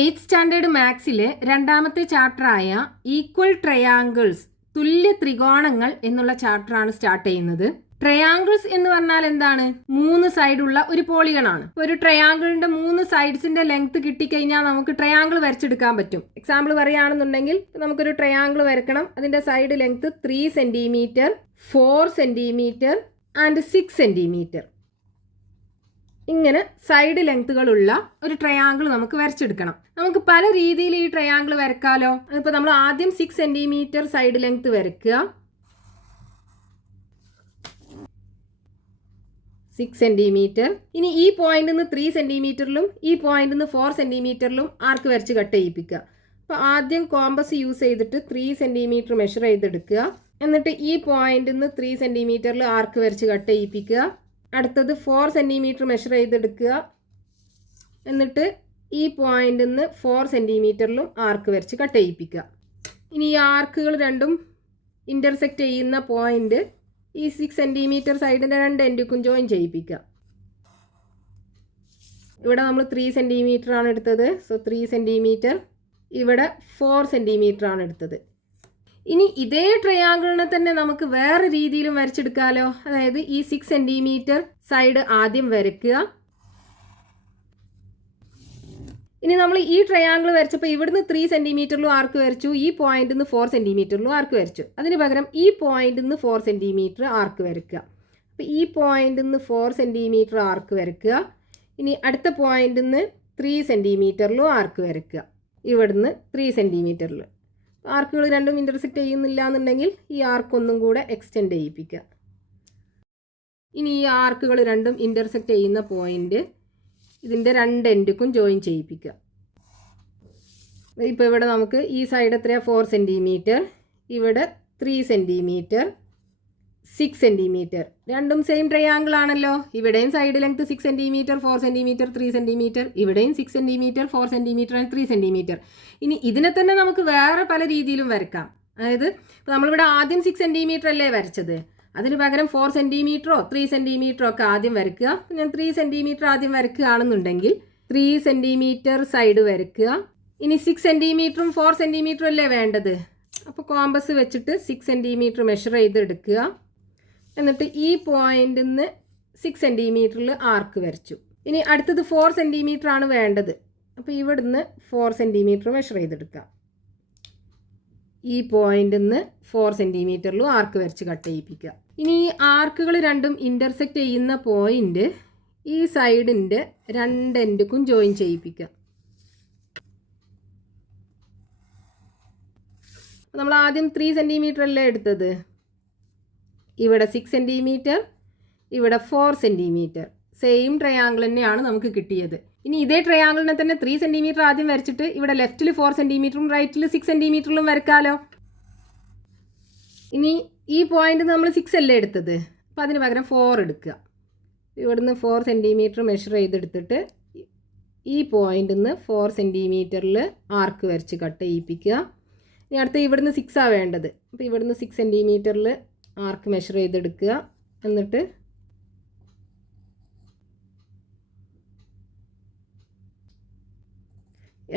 8th standard മാത്സിലെ രണ്ടാമത്തെ ചാപ്റ്ററായ equal triangles തുല്യ ത്രികോണങ്ങൾ എന്നുള്ള ചാപ്റ്ററാണ് സ്റ്റാർട്ട് ചെയ്യുന്നത്. ട്രയാങ്കിൾസ് എന്ന് പറഞ്ഞാൽ എന്താണ്? 3 സൈഡുള്ള ഒരു പോളിഗൺ ആണ്. ഒരു ട്രയാങ്കിളിന്റെ 3 സൈഡ്സിന്റെ ലെങ്ത് കിട്ടിക്കഴിഞ്ഞാൽ നമുക്ക് ട്രയാങ്കിൾ വരച്ചെടുക്കാൻ പറ്റും. എക്സാമ്പിൾ പറയുകയാണെന്നുണ്ടെങ്കിൽ നമുക്കൊരു ട്രയാങ്കിൾ വരക്കണം. അതിന്റെ side length 3 centimetre, 4 centimetre and 6 centimetre. ഇങ്ങനെ സൈഡ് ലെങ്ത്തുകളുള്ള ഒരു ട്രയാങ്കിൾ നമുക്ക് വരച്ചെടുക്കണം. നമുക്ക് പല രീതിയിൽ ഈ ട്രയാങ്കിൾ വരക്കാലോ. ഇപ്പോൾ നമ്മൾ ആദ്യം 6 സെന്റിമീറ്റർ സൈഡ് ലെങ്ത് വരയ്ക്കുക. 6 സെന്റിമീറ്റർ. ഇനി ഈ പോയിന്റിൽ നിന്ന് 3 സെന്റിമീറ്ററിലും ഈ പോയിന്റിൽ നിന്ന് 4 സെന്റിമീറ്ററിലും ആർക്ക് വരച്ച് കട്ട് ചെയ്യിപ്പിക്കുക. അപ്പോൾ ആദ്യം കോമ്പസ് യൂസ് ചെയ്തിട്ട് 3 സെന്റിമീറ്റർ മെഷർ ചെയ്തെടുക്കുക. എന്നിട്ട് ഈ പോയിന്റിൽ നിന്ന് 3 സെന്റിമീറ്ററിൽ ആർക്ക് വരച്ച് കട്ട് ചെയ്യിപ്പിക്കുക. അടുത്തത് 4 സെന്റിമീറ്റർ മെഷർ ചെയ്തെടുക്കുക. എന്നിട്ട് ഈ പോയിന്റിൽ നിന്ന് 4 സെന്റിമീറ്ററിലും ആർക്ക് വരച്ച് കട്ട് ചെയ്യിപ്പിക്കുക. ഇനി ഈ ആർക്കുകൾ രണ്ടും ഇന്റർസെക്റ്റ് ചെയ്യുന്ന പോയിന്റ് ഈ 6 സെന്റിമീറ്റർ സൈഡിന്റെ 2 എൻഡുക്കും ജോയിൻ ചെയ്യിപ്പിക്കുക. ഇവിടെ നമ്മൾ 3 സെന്റിമീറ്റർ ആണ് എടുത്തത്. So 3 centimetre. ഇവിടെ 4 സെന്റിമീറ്റർ ആണ് എടുത്തത്. ഇനി ഇതേ ട്രയാങ്കിളിനെ തന്നെ നമുക്ക് വേറെ രീതിയിലും വരച്ചെടുക്കാമല്ലോ. അതായത് ഈ 6 സെന്റിമീറ്റർ സൈഡ് ആദ്യം വരയ്ക്കുക. ഇനി നമ്മൾ ഈ ട്രയാങ്കിൾ വരച്ചപ്പോൾ ഇവിടുന്ന് 3 സെന്റിമീറ്ററിലും ആർക്ക് വരച്ചു, ഈ പോയിന്റിൽ നിന്ന് 4 സെന്റിമീറ്ററിലും ആർക്ക് വരച്ചു. അതിന് പകരം ഈ പോയിന്റിൽ നിന്ന് 4 സെന്റിമീറ്റർ ആർക്ക് വരയ്ക്കുക. അപ്പോൾ ഈ പോയിന്റിൽ നിന്ന് 4 സെന്റിമീറ്റർ ആർക്ക് വരയ്ക്കുക. ഇനി അടുത്ത പോയിന്റിൽ നിന്ന് 3 സെന്റിമീറ്ററിലും ആർക്ക് വരയ്ക്കുക. ഇവിടുന്ന് 3 സെന്റിമീറ്ററിൽ ആർക്കുകൾ രണ്ടും ഇന്റർസെക്റ്റ് ചെയ്യുന്നില്ല എന്നുണ്ടെങ്കിൽ ഈ ആർക്ക് ഒന്നും കൂടെ എക്സ്റ്റെൻഡ് ചെയ്യിപ്പിക്കുക. ഇനി ഈ ആർക്കുകൾ രണ്ടും ഇന്റർസെക്റ്റ് ചെയ്യുന്ന പോയിന്റ് ഇതിൻ്റെ 2 എൻഡുക്കും ജോയിൻ ചെയ്യിപ്പിക്കുക. ഇപ്പോൾ ഇവിടെ നമുക്ക് ഈ സൈഡ് എത്രയാണ്? 4 സെന്റിമീറ്റർ. ഇവിടെ 3 സെന്റിമീറ്റർ, 6 സെന്റിമീറ്റർ. രണ്ടും സെയിം ട്രയാങ്കിൾ ആണല്ലോ. ഇവിടെയും side length 6 centimetre, 4 centimetre, 3 centimetre. ഇവിടെയും 6 സെന്റിമീറ്റർ, 4 സെന്റിമീറ്റർ ആൻഡ് 3 സെന്റിമീറ്റർ. ഇനി ഇതിനെ തന്നെ നമുക്ക് വേറെ പല രീതിയിലും വരക്കാം. അതായത് നമ്മളിവിടെ ആദ്യം 6 സെന്റിമീറ്റർ അല്ലേ വരച്ചത്, അതിന് പകരം 4 സെന്റിമീറ്ററോ 3 സെന്റിമീറ്ററോ ഒക്കെ ആദ്യം വരയ്ക്കുക. ഞാൻ 3 സെന്റിമീറ്റർ ആദ്യം വരയ്ക്കുകയാണെന്നുണ്ടെങ്കിൽ 3 സെന്റിമീറ്റർ സൈഡ് വരയ്ക്കുക. ഇനി 6 സെന്റിമീറ്ററും 4 സെന്റിമീറ്ററും അല്ലേ വേണ്ടത്. അപ്പോൾ കോമ്പസ് വെച്ചിട്ട് 6 സെന്റിമീറ്റർ മെഷർ ചെയ്തെടുക്കുക. എന്നിട്ട് ഈ പോയിന്റിൽ നിന്ന് 6 സെന്റിമീറ്ററിൽ ആർക്ക് വരച്ചു. ഇനി അടുത്തത് 4 സെന്റിമീറ്റർ ആണ് വേണ്ടത്. അപ്പോൾ ഇവിടുന്ന് 4 സെന്റിമീറ്റർ മെഷർ ചെയ്തെടുക്കുക. ഈ പോയിന്റിൽ നിന്ന് 4 സെന്റിമീറ്ററിലും ആർക്ക് വരച്ച് കട്ട് ചെയ്യിപ്പിക്കുക. ഇനി ഈ ആർക്കുകൾ രണ്ടും ഇന്റർസെക്റ്റ് ചെയ്യുന്ന പോയിന്റ് ഈ സൈഡിൻ്റെ 2 എൻഡുക്കും ജോയിൻ ചെയ്യിപ്പിക്കുക. നമ്മൾ ആദ്യം 3 സെന്റിമീറ്റർ അല്ലേ എടുത്തത്. ഇവിടെ 6 സെന്റിമീറ്റർ, ഇവിടെ 4 സെന്റിമീറ്റർ. സെയിം ട്രയാങ്കിൾ തന്നെയാണ് നമുക്ക് കിട്ടിയത്. ഇനി ഇതേ ട്രയാങ്കിളിനെ തന്നെ 3 സെന്റിമീറ്റർ ആദ്യം വരച്ചിട്ട് ഇവിടെ ലെഫ്റ്റിൽ 4 സെന്റിമീറ്ററും റൈറ്റിൽ 6 സെന്റിമീറ്ററിലും വരക്കാലോ. ഇനി ഈ പോയിന്റ് നമ്മൾ 6 അല്ലേ എടുത്തത്, അപ്പോൾ അതിന് പകരം 4 എടുക്കുക. ഇവിടുന്ന് 4 സെന്റിമീറ്റർ മെഷർ ചെയ്തെടുത്തിട്ട് ഈ പോയിന്റിൽ നിന്ന് 4 സെന്റിമീറ്ററിൽ ആർക്ക് വരച്ച് കട്ട് ചെയ്യിപ്പിക്കുക. ഇനി അടുത്ത് ഇവിടുന്ന് 6 ആണ് വേണ്ടത്. അപ്പോൾ ഇവിടുന്ന് 6 സെന്റിമീറ്ററിൽ ആർക്ക് മെഷർ ചെയ്തെടുക്കുക. എന്നിട്ട്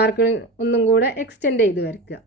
ആർക്ക് ഒന്നും കൂടെ എക്സ്റ്റെൻഡ് ചെയ്ത് വരയ്ക്കുക.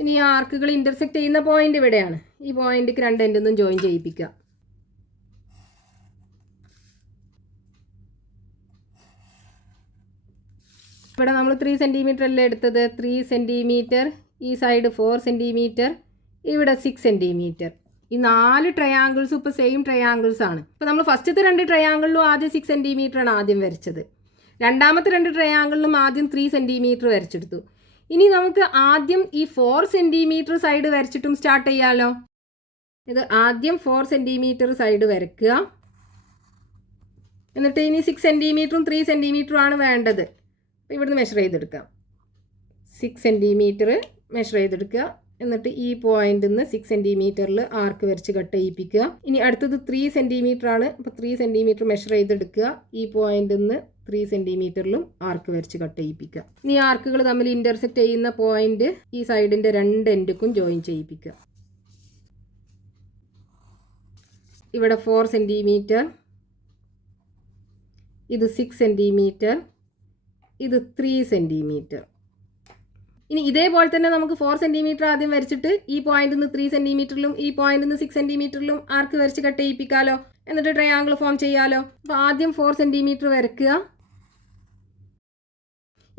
ഇനി ഈ ആർക്കുകൾ ഇന്റർസെക്റ്റ് ചെയ്യുന്ന പോയിന്റ് ഇവിടെയാണ്. ഈ പോയിന്റിക്ക് 2 എൻഡൊന്നും ജോയിൻ ചെയ്യിപ്പിക്കുക. ഇവിടെ നമ്മൾ 3 സെന്റിമീറ്റർ അല്ലേ എടുത്തത്. 3 സെന്റിമീറ്റർ, ഈ സൈഡ് 4 സെന്റിമീറ്റർ, ഇവിടെ 6 സെന്റിമീറ്റർ. ഈ 4 ട്രയാങ്കിൾസും ഇപ്പോൾ സെയിം ട്രയാങ്കിൾസ് ആണ്. ഇപ്പോൾ നമ്മൾ ഫസ്റ്റത്തെ 2 ട്രയാങ്കിളിലും ആദ്യം 6 സെന്റിമീറ്റർ ആണ് ആദ്യം വരച്ചത്. രണ്ടാമത്തെ 2 ട്രയാങ്കിളിലും ആദ്യം 3 സെന്റിമീറ്റർ വരച്ചെടുത്തു. ഇനി നമുക്ക് ആദ്യം ഈ 4 സെന്റിമീറ്റർ സൈഡ് വരച്ചിട്ടും സ്റ്റാർട്ട് ചെയ്യാമല്ലോ. ഇത് ആദ്യം 4 സെന്റിമീറ്റർ സൈഡ് വരയ്ക്കുക. എന്നിട്ട് ഇനി 6 സെന്റിമീറ്ററും 3 സെന്റിമീറ്ററും ആണ് വേണ്ടത്. അപ്പോൾ ഇവിടുന്ന് മെഷർ ചെയ്തെടുക്കാം. 6 സെന്റിമീറ്റർ മെഷർ ചെയ്തെടുക്കുക. എന്നിട്ട് ഈ പോയിന്റിൽ നിന്ന് 6 സെന്റിമീറ്ററിൽ ആർക്ക് വരച്ച് കട്ട് ചെയ്യിപ്പിക്കുക. ഇനി അടുത്തത് 3 സെന്റിമീറ്റർ ആണ്. അപ്പോൾ 3 സെന്റിമീറ്റർ മെഷർ ചെയ്തെടുക്കുക. ഈ പോയിന്റിൽ നിന്ന് 3 സെന്റിമീറ്ററിലും ആർക്ക് വരച്ച് കട്ട് ചെയ്യിപ്പിക്കുക. ഇനി ആർക്കുകൾ തമ്മിൽ ഇന്റർസെക്റ്റ് ചെയ്യുന്ന പോയിന്റ് ഈ സൈഡിന്റെ 2 എൻഡുക്കും ജോയിൻ ചെയ്യിപ്പിക്കുക. ഇവിടെ 4 സെന്റിമീറ്റർ, ഇത് 6 സെന്റിമീറ്റർ, ഇത് 3 സെൻറ്റിമീറ്റർ. ഇനി ഇതേപോലെ തന്നെ നമുക്ക് 4 സെൻറ്റിമീറ്റർ ആദ്യം വരച്ചിട്ട് ഈ പോയിന്റിൽ നിന്ന് 3 സെൻറ്റിമീറ്ററിലും ഈ പോയിന്റിൽ നിന്ന് 6 സെൻറ്റിമീറ്ററിലും ആർക്ക് വരച്ച് കട്ട് ചെയ്യിപ്പിക്കാമല്ലോ. എന്നിട്ട് ട്രയാങ്കിൾ ഫോം ചെയ്യാമല്ലോ. അപ്പോൾ ആദ്യം 4 സെൻറ്റിമീറ്റർ വരയ്ക്കുക.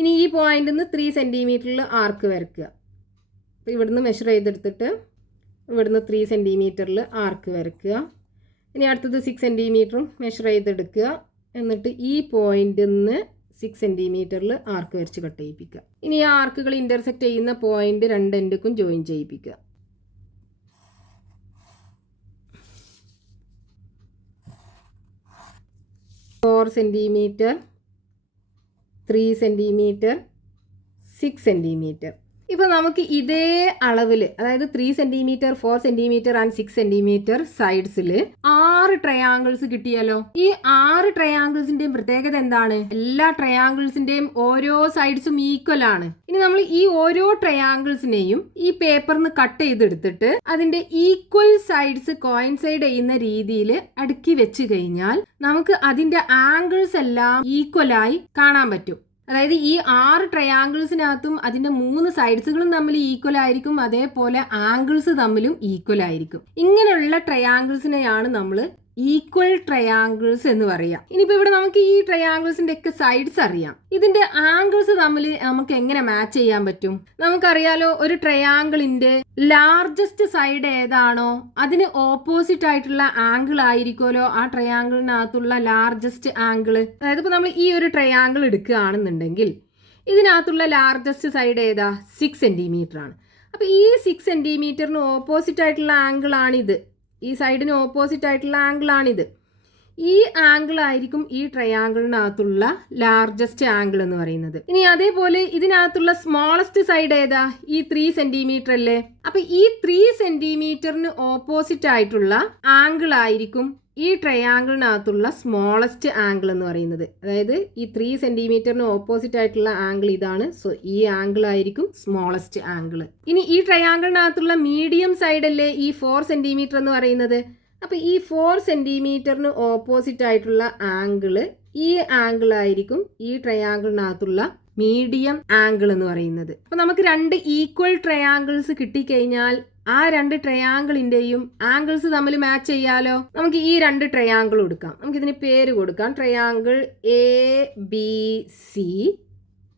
ഇനി ഈ പോയിന്റിൽ നിന്ന് 3 സെൻറ്റിമീറ്ററിൽ ആർക്ക് വരയ്ക്കുക. അപ്പോൾ ഇവിടുന്ന് മെഷർ ചെയ്തെടുത്തിട്ട് ഇവിടുന്ന് 3 സെൻറ്റിമീറ്ററിൽ ആർക്ക് വരയ്ക്കുക. ഇനി അടുത്തത് 6 സെൻറ്റിമീറ്ററും മെഷർ ചെയ്തെടുക്കുക. എന്നിട്ട് ഈ പോയിന്റിൽ നിന്ന് 6 സെൻറ്റിമീറ്ററിൽ ആർക്ക് വരച്ച് കട്ട് ചെയ്യിപ്പിക്കുക. ഇനി ആ ആർക്കുകൾ ഇൻ്റർസെക്റ്റ് ചെയ്യുന്ന പോയിന്റ് 2 എൻഡുക്കും ജോയിൻ ചെയ്യിപ്പിക്കുക. Four centimetre, 3 centimetre, 6 centimetre. ഇപ്പോൾ നമുക്ക് ഇതേ അളവിൽ, അതായത് 3 സെൻറ്റിമീറ്റർ, 4 സെൻറ്റിമീറ്റർ ആൻഡ് 6 സെൻറ്റിമീറ്റർ സൈഡ്സിൽ 6 ട്രയാങ്കിൾസ് കിട്ടിയല്ലോ. ഈ 6 ട്രയാങ്കിൾസിന്റെയും പ്രത്യേകത എന്താണ്? എല്ലാ ട്രയാങ്കിൾസിന്റെയും ഓരോ സൈഡ്സും ഈക്വൽ ആണ്. ഇനി നമ്മൾ ഈ ഓരോ ട്രയാങ്കിൾസിനെയും ഈ പേപ്പറിന് കട്ട് ചെയ്തെടുത്തിട്ട് അതിന്റെ ഈക്വൽ സൈഡ്സ് കോയിൻസൈഡ് ചെയ്യുന്ന രീതിയിൽ അടുക്കി വെച്ച് കഴിഞ്ഞാൽ നമുക്ക് അതിന്റെ ആംഗിൾസ് എല്ലാം ഈക്വലായി കാണാൻ പറ്റും. അതായത് ഈ 6 ട്രയാങ്കിൾസിനകത്തും അതിന്റെ 3 സൈഡ്സുകളും തമ്മിൽ ഈക്വൽ ആയിരിക്കും, അതേപോലെ ആംഗിൾസ് തമ്മിലും ഈക്വൽ ആയിരിക്കും. ഇങ്ങനെയുള്ള ട്രയാങ്കിൾസിനെയാണ് നമ്മൾ ഈക്വൽ ട്രയാങ്കിൾസ് എന്ന് പറയാം. ഇനിയിപ്പോൾ ഇവിടെ നമുക്ക് ഈ ട്രയാങ്കിൾസിന്റെ ഒക്കെ സൈഡ്സ് അറിയാം. ഇതിന്റെ ആംഗിൾസ് തമ്മിൽ നമുക്ക് എങ്ങനെ മാച്ച് ചെയ്യാൻ പറ്റും? നമുക്കറിയാലോ, ഒരു ട്രയാങ്കിളിന്റെ ലാർജസ്റ്റ് സൈഡ് ഏതാണോ അതിന് ഓപ്പോസിറ്റ് ആയിട്ടുള്ള ആംഗിൾ ആയിരിക്കുമല്ലോ ആ ട്രയാങ്കിളിനകത്തുള്ള ലാർജസ്റ്റ് ആംഗിൾ. അതായത് ഇപ്പോൾ നമ്മൾ ഈ ഒരു ട്രയാങ്കിൾ എടുക്കുകയാണെന്നുണ്ടെങ്കിൽ ഇതിനകത്തുള്ള ലാർജസ്റ്റ് സൈഡ് ഏതാ? 6 സെൻറ്റിമീറ്റർ ആണ്. അപ്പോൾ ഈ 6 സെൻറ്റിമീറ്ററിന് ഓപ്പോസിറ്റ് ആയിട്ടുള്ള ആംഗിൾ ആണിത്. ഈ സൈഡിന് ഓപ്പോസിറ്റ് ആയിട്ടുള്ള ആംഗിൾ ആണിത്. ഈ ആംഗിൾ ആയിരിക്കും ഈ ട്രയാങ്കിളിനകത്തുള്ള ലാർജസ്റ്റ് ആംഗിൾ എന്ന് പറയുന്നത്. ഇനി അതേപോലെ ഇതിനകത്തുള്ള സ്മോളസ്റ്റ് സൈഡ് ഏതാ? ഈ 3 സെൻറ്റിമീറ്റർ അല്ലേ? അപ്പൊ ഈ 3 സെൻറ്റിമീറ്ററിന് ഓപ്പോസിറ്റ് ആയിട്ടുള്ള ആംഗിൾ ആയിരിക്കും ഈ ട്രയാങ്കിളിനകത്തുള്ള സ്മോളസ്റ്റ് ആംഗിൾ എന്ന് പറയുന്നത്. അതായത് ഈ 3 സെൻറ്റിമീറ്ററിന് ഓപ്പോസിറ്റ് ആയിട്ടുള്ള ആംഗിൾ ഇതാണ്. സോ ഈ ആംഗിൾ ആയിരിക്കും സ്മോളസ്റ്റ് ആംഗിൾ. ഇനി ഈ ട്രയാങ്കിളിനകത്തുള്ള മീഡിയം സൈഡ് അല്ലേ ഈ 4 സെൻറ്റിമീറ്റർ എന്ന് പറയുന്നത്? അപ്പോൾ ഈ 4 സെൻറ്റിമീറ്ററിന് ഓപ്പോസിറ്റ് ആയിട്ടുള്ള ആംഗിൾ ഈ ആംഗിൾ ആയിരിക്കും ഈ ട്രയാങ്കിളിനകത്തുള്ള മീഡിയം ആംഗിൾ എന്ന് പറയുന്നത്. അപ്പോൾ നമുക്ക് 2 ഈക്വൽ ട്രയാങ്കിൾസ് കിട്ടിക്കഴിഞ്ഞാൽ ആ 2 ട്രയാങ്കിളിൻ്റെയും ആംഗിൾസ് തമ്മിൽ മാച്ച് ചെയ്യാലോ. നമുക്ക് ഈ 2 ട്രയാങ്കിൾ കൊടുക്കാം. നമുക്കിതിന് പേര് കൊടുക്കാം. Triangle ABC,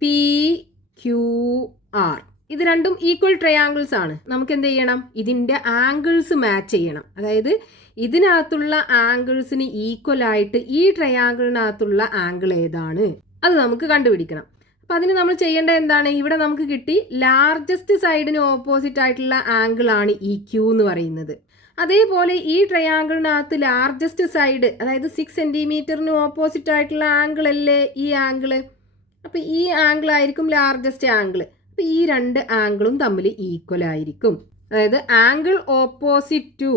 PQR. ഇത് രണ്ടും ഈക്വൽ ട്രയാങ്കിൾസ് ആണ്. നമുക്ക് എന്ത് ചെയ്യണം? ഇതിൻ്റെ ആംഗിൾസ് മാച്ച് ചെയ്യണം. അതായത് ഇതിനകത്തുള്ള ആംഗിൾസിന് ഈക്വൽ ആയിട്ട് ഈ ട്രയാങ്കിളിനകത്തുള്ള ആംഗിൾ ഏതാണ് അത് നമുക്ക് കണ്ടുപിടിക്കണം. അപ്പം അതിന് നമ്മൾ ചെയ്യേണ്ടത് എന്താണ്? ഇവിടെ നമുക്ക് കിട്ടി ലാർജസ്റ്റ് സൈഡിന് ഓപ്പോസിറ്റ് ആയിട്ടുള്ള ആംഗിൾ ആണ് ഈ Q എന്ന് പറയുന്നത്. അതേപോലെ ഈ ട്രയാങ്കിളിനകത്ത് ലാർജസ്റ്റ് സൈഡ്, അതായത് 6 സെൻറ്റിമീറ്ററിന് ഓപ്പോസിറ്റ് ആയിട്ടുള്ള ആംഗിൾ അല്ലേ ഈ ആംഗിൾ. അപ്പം ഈ ആംഗിൾ ആയിരിക്കും ലാർജസ്റ്റ് ആംഗിൾ. അപ്പം ഈ 2 ആംഗിളും തമ്മിൽ ഈക്വൽ ആയിരിക്കും. അതായത് angle opposite to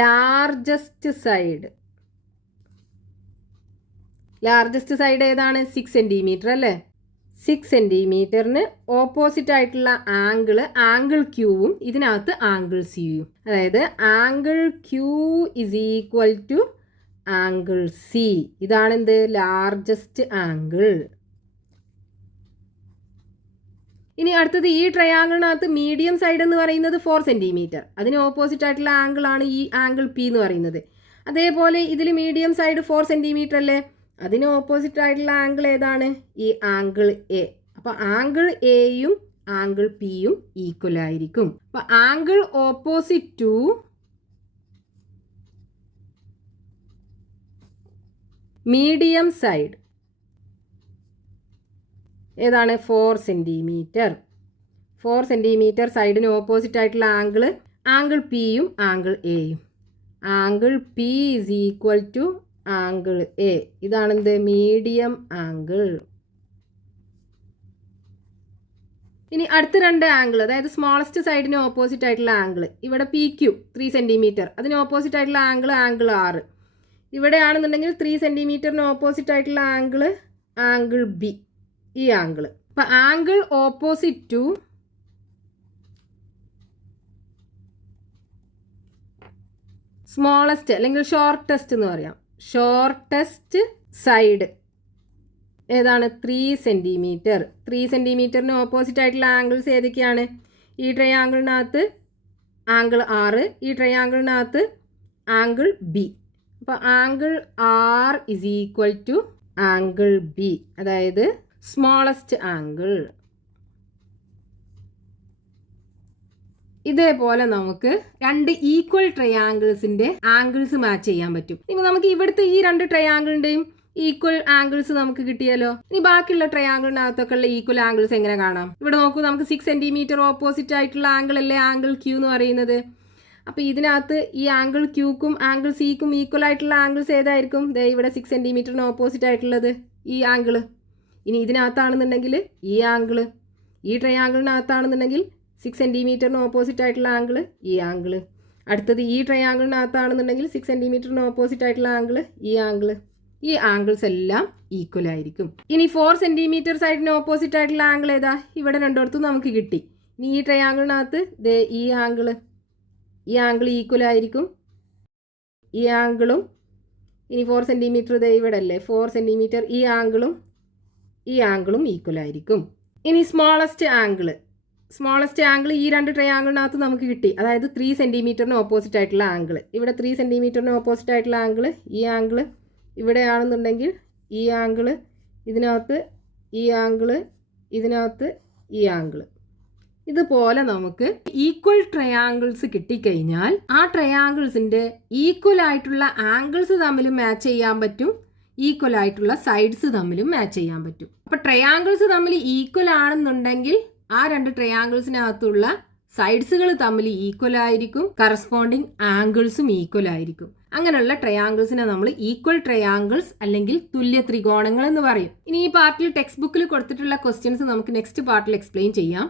largest side. Largest side ഏതാണ്? 6 സെൻറ്റിമീറ്റർ അല്ലേ? 6 സെൻറ്റിമീറ്ററിന് ഓപ്പോസിറ്റ് ആയിട്ടുള്ള ആംഗിൾ ക്യൂവും ഇതിനകത്ത് ആംഗിൾ സിയും. അതായത് angle Q is equal to angle C. ഇതാണ് എന്ത്? Largest angle. ഇനി അടുത്തത് ഈ ട്രയാങ്കിളിനകത്ത് മീഡിയം സൈഡ് എന്ന് പറയുന്നത് 4 സെൻറ്റിമീറ്റർ. അതിന് ഓപ്പോസിറ്റ് ആയിട്ടുള്ള ആംഗിൾ ആണ് ഈ ആംഗിൾ പി എന്ന് പറയുന്നത്. അതേപോലെ ഇതിൽ മീഡിയം സൈഡ് 4 സെൻറ്റിമീറ്റർ അല്ലേ? അതിന് ഓപ്പോസിറ്റ് ആയിട്ടുള്ള ആംഗിൾ ഏതാണ്? ഈ ആംഗിൾ എ. അപ്പോൾ ആംഗിൾ എയും ആംഗിൾ പിയും ഈക്വൽ ആയിരിക്കും. അപ്പോൾ angle opposite to medium side ഏതാണ്? 4 സെൻറ്റിമീറ്റർ. 4 സെൻറ്റിമീറ്റർ സൈഡിന് ഓപ്പോസിറ്റ് ആയിട്ടുള്ള ആംഗിൾ പിയും ആംഗിൾ എയും. Angle P is equal to angle A. ഇതാണെന്ത്? Medium angle. ഇനി അടുത്ത 2 ആംഗിൾ, അതായത് സ്മോളസ്റ്റ് സൈഡിന് ഓപ്പോസിറ്റ് ആയിട്ടുള്ള ആംഗിൾ. ഇവിടെ PQ 3 സെൻറ്റിമീറ്റർ, അതിന് ഓപ്പോസിറ്റ് ആയിട്ടുള്ള ആംഗിൾ 6. ഇവിടെ ആണെന്നുണ്ടെങ്കിൽ 3 സെൻറ്റിമീറ്ററിന് ഓപ്പോസിറ്റ് ആയിട്ടുള്ള ആംഗിൾ ബി. ഈ ആംഗിൾ. അപ്പം ആംഗിൾ ഓപ്പോസിറ്റ് ടു സ്മോളസ്റ്റ് അല്ലെങ്കിൽ ഷോർട്ടസ്റ്റ് എന്ന് പറയാം. ഷോർട്ടസ്റ്റ് സൈഡ് ഏതാണ്? 3 സെൻറ്റിമീറ്റർ. 3 സെൻറ്റിമീറ്ററിന് ഓപ്പോസിറ്റ് ആയിട്ടുള്ള ആംഗിൾസ് ഏതൊക്കെയാണ്? ഈ ട്രയാങ്കിളിനകത്ത് ആംഗിൾ ആറ്, ഈ ട്രയാങ്കിളിനകത്ത് ആംഗിൾ ബി. അപ്പോൾ angle R is equal to angle B, അതായത് സ്മോളസ്റ്റ് ആംഗിൾ. ഇതേപോലെ നമുക്ക് രണ്ട് ഈക്വൽ ട്രയാങ്കിൾസിന്റെ ആംഗിൾസ് മാച്ച് ചെയ്യാൻ പറ്റും. ഇനി നമുക്ക് ഇവിടുത്തെ ഈ രണ്ട് ട്രയാങ്കിളിന്റെയും ഈക്വൽ ആംഗിൾസ് നമുക്ക് കിട്ടിയല്ലോ. ഇനി ബാക്കിയുള്ള ട്രയാങ്കിളിനകത്തൊക്കെ ഉള്ള ഈക്വൽ ആംഗിൾസ് എങ്ങനെ കാണാം? ഇവിടെ നോക്കൂ, നമുക്ക് 6 സെന്റിമീറ്റർ ഓപ്പോസിറ്റ് ആയിട്ടുള്ള ആംഗിൾ അല്ലേ ആംഗിൾ ക്യൂ എന്ന് പറയുന്നത്. അപ്പോൾ ഇതിനകത്ത് ഈ ആംഗിൾ ക്യൂക്കും ആംഗിൾ സിക്കും ഈക്വൽ ആയിട്ടുള്ള ആംഗിൾസ് ഏതായിരിക്കും? ദേ ഇവിടെ 6 സെന്റിമീറ്ററിന് ഓപ്പോസിറ്റ് ആയിട്ടുള്ളത് ഈ ആംഗിൾ. ഇനി ഇതിനകത്താണെന്നുണ്ടെങ്കിൽ ഈ ആംഗിൾ, ഈ ട്രയാങ്കിളിനകത്താണെന്നുണ്ടെങ്കിൽ 6 സെൻറ്റിമീറ്ററിന് ഓപ്പോസിറ്റ് ആയിട്ടുള്ള ആംഗിൾ ഈ ആംഗിൾ. അടുത്തത് ഈ ട്രയാങ്കിളിനകത്താണെന്നുണ്ടെങ്കിൽ 6 സെൻറ്റിമീറ്ററിന് ഓപ്പോസിറ്റ് ആയിട്ടുള്ള ആംഗിൾ ഈ ആംഗിൾ. ഈ ആംഗിൾസ് എല്ലാം ഈക്വൽ ആയിരിക്കും. ഇനി 4 സെൻറ്റിമീറ്റർ സൈഡിന് ഓപ്പോസിറ്റ് ആയിട്ടുള്ള ആംഗിൾ ഏതാ? ഇവിടെ രണ്ടിടത്തും നമുക്ക് കിട്ടി. ഇനി ഈ ട്രയാങ്കിളിനകത്ത് ദേ ഈ ആംഗിൾ ഈക്വൽ ആയിരിക്കും ഈ ആംഗിളും. ഇനി 4 സെൻറ്റിമീറ്റർ ദേ ഇവിടെ അല്ലേ 4 സെൻറ്റിമീറ്റർ, ഈ ആംഗിളും ഈക്വൽ ആയിരിക്കും. ഇനി സ്മോളസ്റ്റ് ആംഗിൾ ഈ രണ്ട് ട്രയാങ്കിളിനകത്ത് നമുക്ക് കിട്ടി, അതായത് 3 സെൻറ്റിമീറ്ററിന് ഓപ്പോസിറ്റ് ആയിട്ടുള്ള ആംഗിൾ. ഇവിടെ 3 സെൻറ്റിമീറ്ററിന് ഓപ്പോസിറ്റ് ആയിട്ടുള്ള ആംഗിൾ ഈ ആംഗിൾ. ഇവിടെയാണെന്നുണ്ടെങ്കിൽ ഈ ആംഗിൾ, ഇതിനകത്ത് ഈ ആംഗിൾ, ഇതിനകത്ത് ഈ ആംഗിൾ. ഇതുപോലെ നമുക്ക് ഈക്വൽ ട്രയാങ്കിൾസ് കിട്ടിക്കഴിഞ്ഞാൽ ആ ട്രയാങ്കിൾസിൻ്റെ ഈക്വൽ ആയിട്ടുള്ള ആംഗിൾസ് തമ്മിൽ മാച്ച് ചെയ്യാൻ പറ്റും, ഈക്വൽ ആയിട്ടുള്ള സൈഡ്സ് തമ്മിലും മാച്ച് ചെയ്യാൻ പറ്റും. അപ്പോൾ ട്രയാങ്കിൾസ് തമ്മിൽ ഈക്വൽ ആണെന്നുണ്ടെങ്കിൽ ആ രണ്ട് ട്രയാങ്കിൾസിനകത്തുള്ള സൈഡ്സുകൾ തമ്മിൽ ഈക്വൽ ആയിരിക്കും, കറസ്പോണ്ടിങ് ആംഗിൾസും ഈക്വൽ ആയിരിക്കും. അങ്ങനെയുള്ള ട്രയാങ്കിൾസിനെ നമ്മൾ ഈക്വൽ ട്രയാങ്കിൾസ് അല്ലെങ്കിൽ തുല്യ ത്രികോണങ്ങൾ എന്ന് പറയും. ഇനി ഈ പാർട്ടിൽ ടെക്സ്റ്റ് ബുക്കിൽ കൊടുത്തിട്ടുള്ള ക്വസ്റ്റ്യൻസ് നമുക്ക് നെക്സ്റ്റ് പാർട്ടിൽ എക്സ്പ്ലെയിൻ ചെയ്യാം.